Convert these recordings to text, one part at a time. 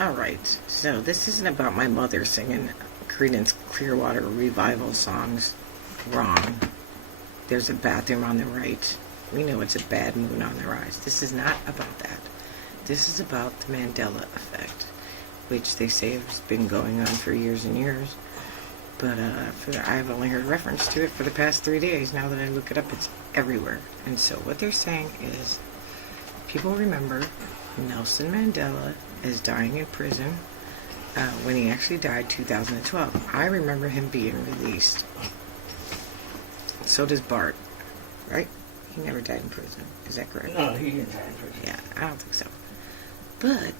Alright, so this isn't about my mother singing Creedence Clearwater Revival songs. Wrong. There's a bathroom on the right. We know it's a bad moon on the rise. This is not about that. This is about the Mandela effect, which they say has been going on for years and years. But I've only heard reference to it for the past 3 days. Now that I look it up, it's everywhere. And so what they're saying is people remember Nelson Mandela as dying in prison when he actually died 2012. I remember him being released. So does Bart, right? He never died in prison. Is that correct? No, he didn't die in prison. Yeah, I don't think so. But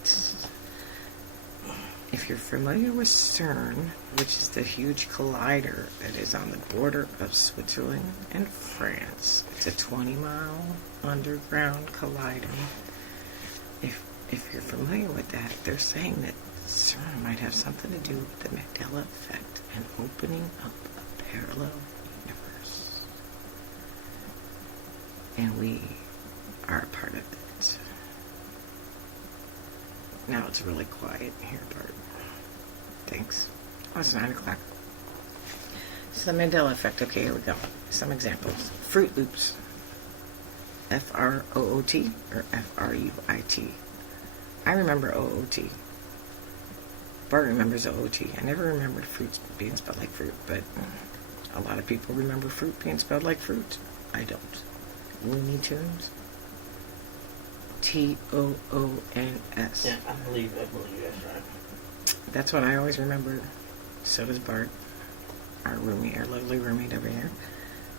if you're familiar with CERN, which is the huge collider that is on the border of Switzerland and France, it's a 20-mile underground collider. If you're familiar with that, they're saying that CERN might have something to do with the Mandela effect and opening up a parallel universe. And we are a part of it. Now it's really quiet here, Bart. Thanks. Oh, it's 9 o'clock. So the Mandela effect. Okay, here we go. Some examples. Fruit Loops. F-R-O-O-T or F-R-U-I-T. I remember O-O-T. Bart remembers O-O-T. I never remembered fruits being spelled like fruit, but a lot of people remember fruit being spelled like fruit. I don't. Looney Tunes. T-O-O-N-S. Yeah, I believe that's right. That's what I always remember. So does Bart, our lovely roommate over here.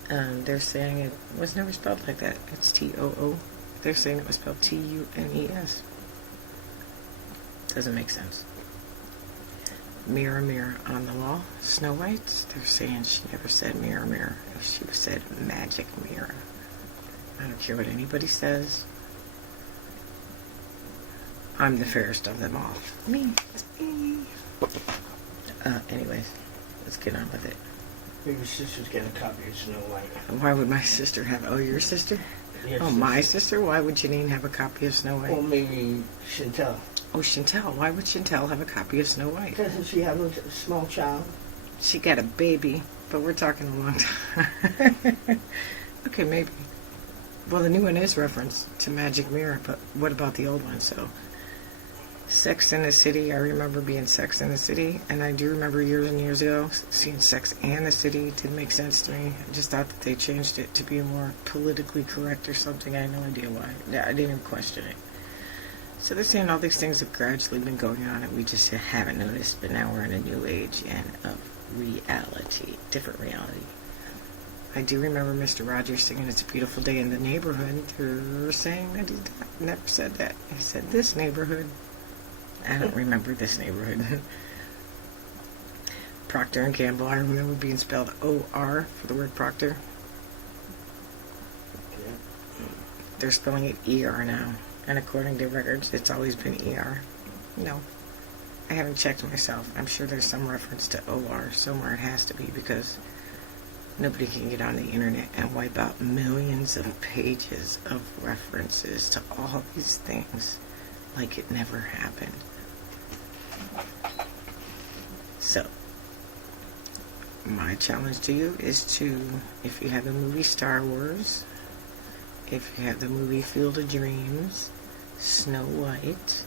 They're saying it was never spelled like that. It's T-O-O. They're saying it was spelled T-U-N-E-S. Doesn't make sense. Mirror, mirror on the wall. Snow White. They're saying she never said mirror, mirror. She said magic mirror. I don't care what anybody says. I'm the fairest of them all. Me. It's me. Anyways, let's get on with it. Your sister's getting a copy of Snow White. Why would my sister have... Oh, your sister? Yes, oh, my sister? Why would Janine have a copy of Snow White? Or maybe Chantel. Oh, Chantel. Why would Chantel have a copy of Snow White? Doesn't she have a small child? She got a baby, but we're talking a long time. Okay, maybe. Well, the new one is referenced to Magic Mirror, but what about the old one? So, Sex in the City. I remember being Sex in the City, and I do remember years and years ago seeing Sex and the City. It didn't make sense to me. I just thought that they changed it to be more politically correct or something. I had no idea why. Yeah, I didn't even question it. So they're saying all these things have gradually been going on, and we just haven't noticed. But now we're in a new age and of reality, different reality. I do remember Mr. Rogers singing "It's a Beautiful Day in the Neighborhood." They're saying that he never said that. He said this neighborhood. I don't remember this neighborhood. Procter and Gamble. I remember being spelled O-R for the word Procter. They're spelling it E-R now. And according to records, it's always been E-R. No. I haven't checked myself. I'm sure there's some reference to O-R somewhere. It has to be, because nobody can get on the internet and wipe out millions of pages of references to all these things like it never happened. So, my challenge to you is to, if you have the movie Star Wars, if you have the movie Field of Dreams, Snow White,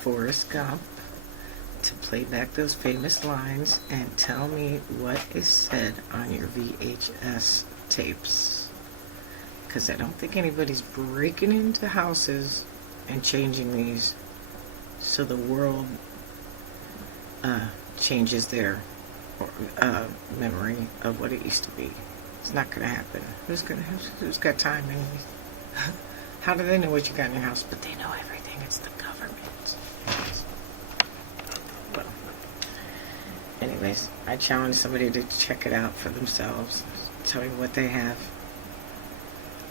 Forrest Gump, to play back those famous lines and tell me what is said on your VHS tapes. Because I don't think anybody's breaking into houses and changing these so the world changes their memory of what it used to be. It's not going to happen. Who's got time anyway? How do they know what you got in your house? But they know everything. It's the government. Well, anyways, I challenge somebody to check it out for themselves. Tell me what they have.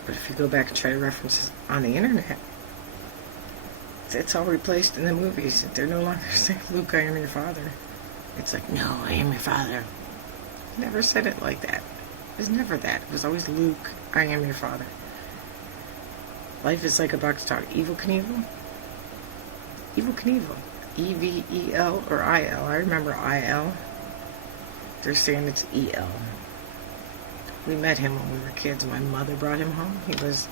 But if you go back and try to reference it on the internet, it's all replaced in the movies. They're no longer saying, "Luke, I am your father." It's like, "No, I am your father." Never said it like that. It was never that. It was always, "Luke, I am your father." Life is like a box talk. Evel Knievel? Evil Knievel. E-V-E-L or I-L. I remember I-L. They're saying it's E-L. We met him when we were kids. My mother brought him home. He was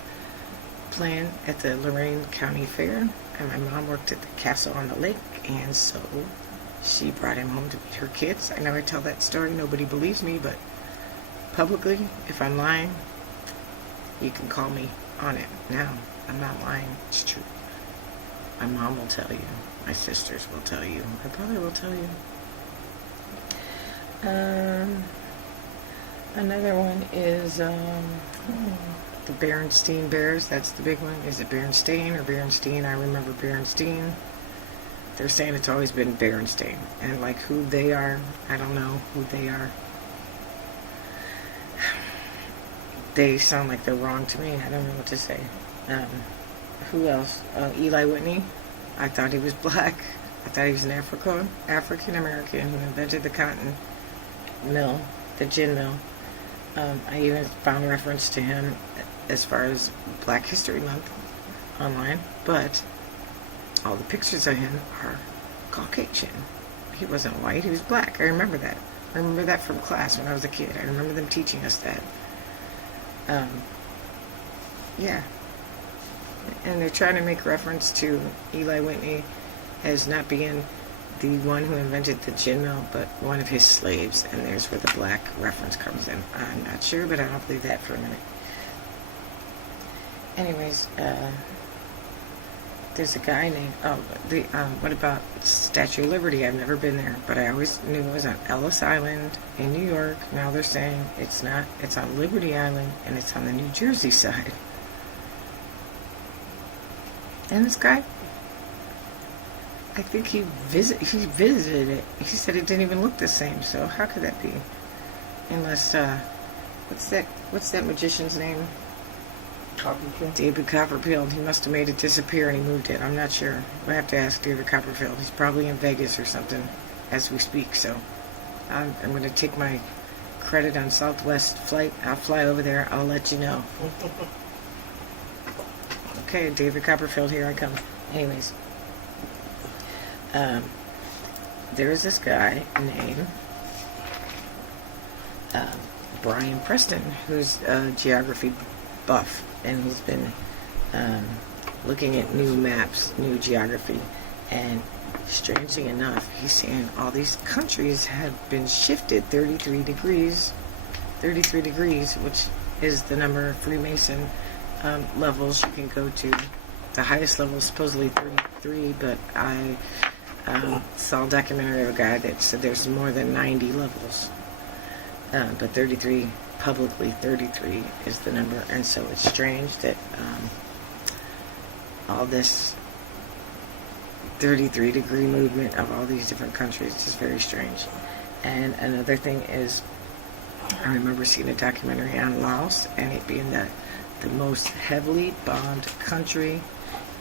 playing at the Lorain County Fair, and my mom worked at the castle on the lake, and so she brought him home to meet her kids. I know I tell that story, nobody believes me, but publicly, if I'm lying, you can call me on it. Now, I'm not lying, it's true. My mom will tell you, my sisters will tell you, my brother will tell you. Another one is the Berenstein Bears. That's the big one. Is it Berenstain or Berenstein? I remember Berenstein. They're saying it's always been Berenstain. And like who they are, I don't know who they are. They sound like they're wrong to me. I don't know what to say. Who else? Eli Whitney. I thought he was black. I thought he was an African American who invented the cotton mill, the gin mill. I even found reference to him as far as Black History Month online, but all the pictures of him are Caucasian. He wasn't white, he was black. I remember that. I remember that from class when I was a kid. I remember them teaching us that. Yeah. And they're trying to make reference to Eli Whitney as not being the one who invented the gin mill, but one of his slaves, and there's where the black reference comes in. I'm not sure, but I don't believe that for a minute. Anyways, there's a guy named, what about Statue of Liberty? I've never been there, but I always knew it was on Ellis Island in New York. Now they're saying it's not, it's on Liberty Island, and it's on the New Jersey side. And this guy, I think he visited it. He said it didn't even look the same. So how could that be? Unless what's that magician's name? Copperfield? David Copperfield. He must have made it disappear and he moved it. I'm not sure. I have to ask David Copperfield. He's probably in Vegas or something as we speak. So I'm going to take my credit on Southwest flight. I'll fly over there. I'll let you know. Okay, David Copperfield, here I come. Anyways. There is this guy named Brian Preston, who's a geography buff, and he's been looking at new maps, new geography, and strangely enough, he's saying all these countries have been shifted 33 degrees, which is the number of Freemason levels you can go to. The highest level is supposedly 33, but I saw a documentary of a guy that said there's more than 90 levels. But 33, publicly 33 is the number. And so it's strange that all this 33 degree movement of all these different countries is very strange. And another thing is, I remember seeing a documentary on Laos and it being the most heavily bombed country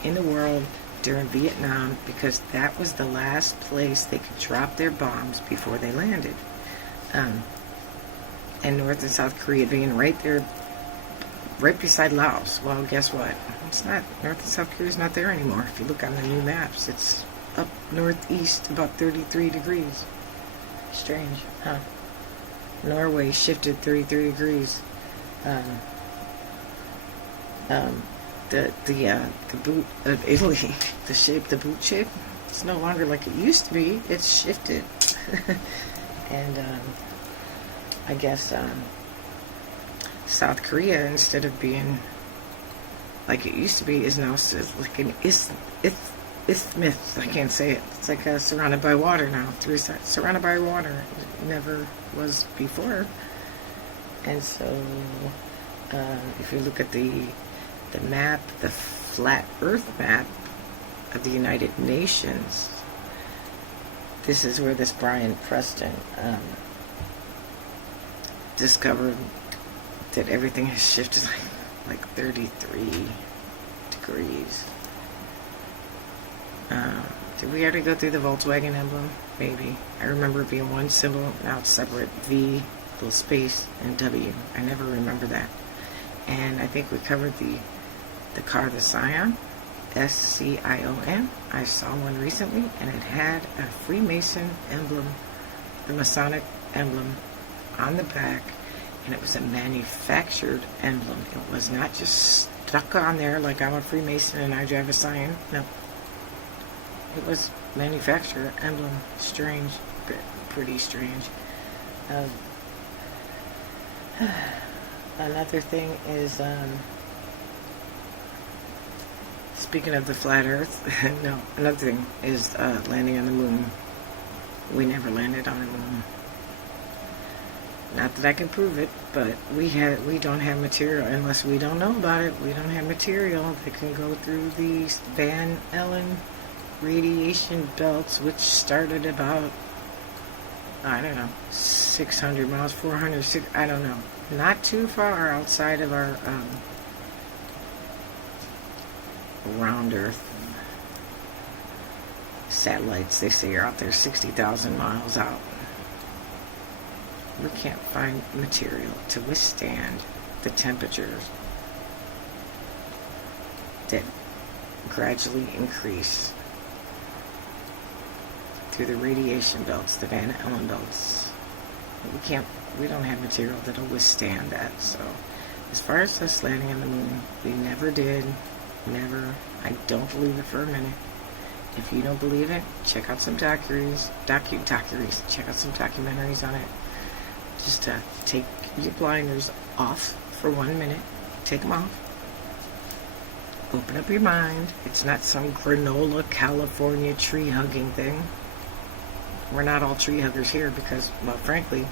in the world during Vietnam, because that was the last place they could drop their bombs before they landed. And North and South Korea being right there, right beside Laos. Well, guess what? It's not, North and South Korea's not there anymore. If you look on the new maps, it's up northeast about 33 degrees. Strange, huh? Norway shifted 33 degrees. The boot of Italy, the boot shape, it's no longer like it used to be. It's shifted. And I guess South Korea, instead of being like it used to be, is now like an isthmus. I can't say it. It's like surrounded by water now. Surrounded by water. It never was before. And so if you look at the map, the flat earth map of the United Nations, this is where this Brian Preston discovered that everything has shifted like 33 degrees. Did we already go through the Volkswagen emblem? Maybe. I remember it being one symbol, now it's separate. V, little space, and W. I never remember that. And I think we covered the car, the Scion. SCION. I saw one recently, and it had a Freemason emblem, the Masonic emblem, on the back, and it was a manufactured emblem. It was not just stuck on there like I'm a Freemason and I drive a sign. No. It was manufactured emblem. Strange, pretty strange. Another thing is, speaking of the flat earth, no, another thing is landing on the moon. We never landed on the moon. Not that I can prove it, but we don't have material unless we don't know about it. We don't have material that can go through these Van Allen radiation belts, which started about, I don't know, 600 miles, 400, I don't know. Not too far outside of our round Earth satellites. They say are out there 60,000 miles out. We can't find material to withstand the temperatures that gradually increase through the radiation belts, the Van Allen belts. We don't have material that'll withstand that. So as far as us landing on the moon, we never did. Never. I don't believe it for a minute. If you don't believe it, check out some documentaries. Check out some documentaries on it. Just take your blinders off for 1 minute. Take them off. Open up your mind. It's not some granola, California tree hugging thing. We're not all tree huggers here because, well, frankly,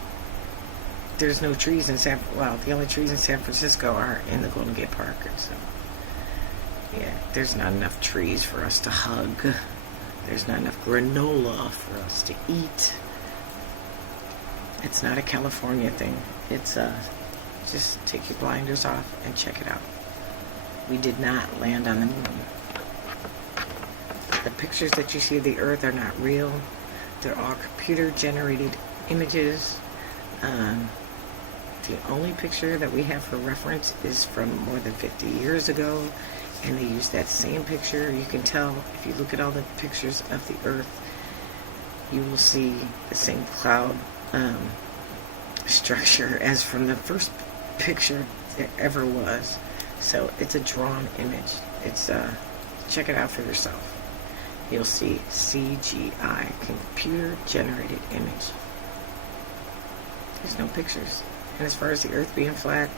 there's no trees in the only trees in San Francisco are in the Golden Gate Park. So, yeah, there's not enough trees for us to hug. There's not enough granola for us to eat. It's not a California thing. It's just take your blinders off and check it out. We did not land on the moon. The pictures that you see of the Earth are not real. They're all computer-generated images. The only picture that we have for reference is from more than 50 years ago, and they use that same picture. You can tell if you look at all the pictures of the Earth, you will see the same cloud structure as from the first picture there ever was. So it's a drawn image. It's check it out for yourself. You'll see CGI, computer generated image. There's no pictures. And as far as the Earth being flat,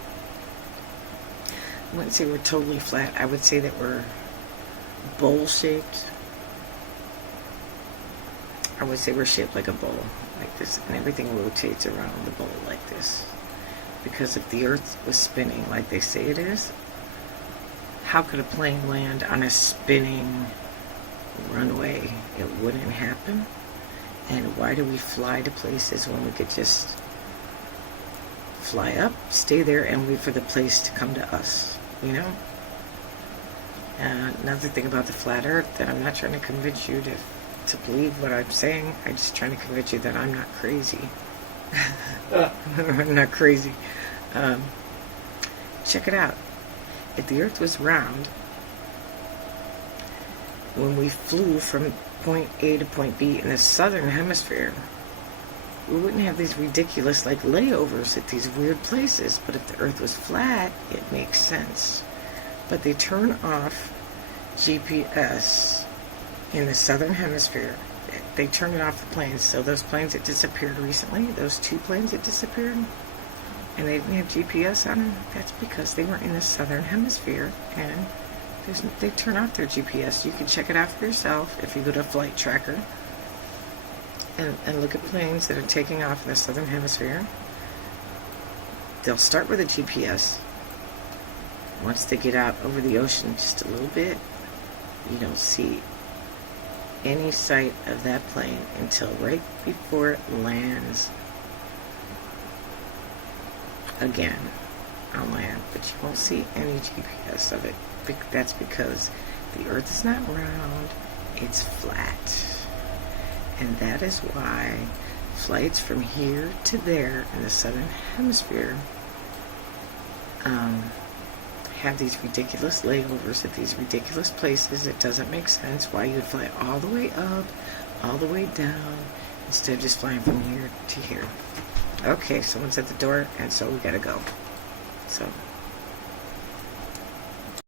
I wouldn't say we're totally flat. I would say that we're bowl shaped. I would say we're shaped like a bowl, like this, and everything rotates around the bowl like this. Because if the Earth was spinning like they say it is, how could a plane land on a spinning runway? It wouldn't happen. And why do we fly to places when we could just fly up, stay there, and wait for the place to come to us, you know? Another thing about the flat Earth, that I'm not trying to convince you to believe what I'm saying. I'm just trying to convince you that I'm not crazy. I'm not crazy. Check it out. If the Earth was round, when we flew from point A to point B in the southern hemisphere, we wouldn't have these ridiculous like layovers at these weird places. But if the Earth was flat, it makes sense. But they turn off GPS in the southern hemisphere. They turn it off the planes. So those planes that disappeared recently, those 2 planes that disappeared, and they didn't have GPS on them, that's because they were in the southern hemisphere, and they turn off their GPS. You can check it out for yourself if you go to Flight Tracker and look at planes that are taking off in the southern hemisphere. They'll start with a GPS. Once they get out over the ocean just a little bit, you don't see any sight of that plane until right before it lands again on land, but you won't see any GPS of it. That's because the Earth is not round, it's flat. And that is why flights from here to there in the southern hemisphere have these ridiculous layovers at these ridiculous places. It doesn't make sense why you'd fly all the way up, all the way down, instead of just flying from here to here. Okay, someone's at the door, and so we gotta go. So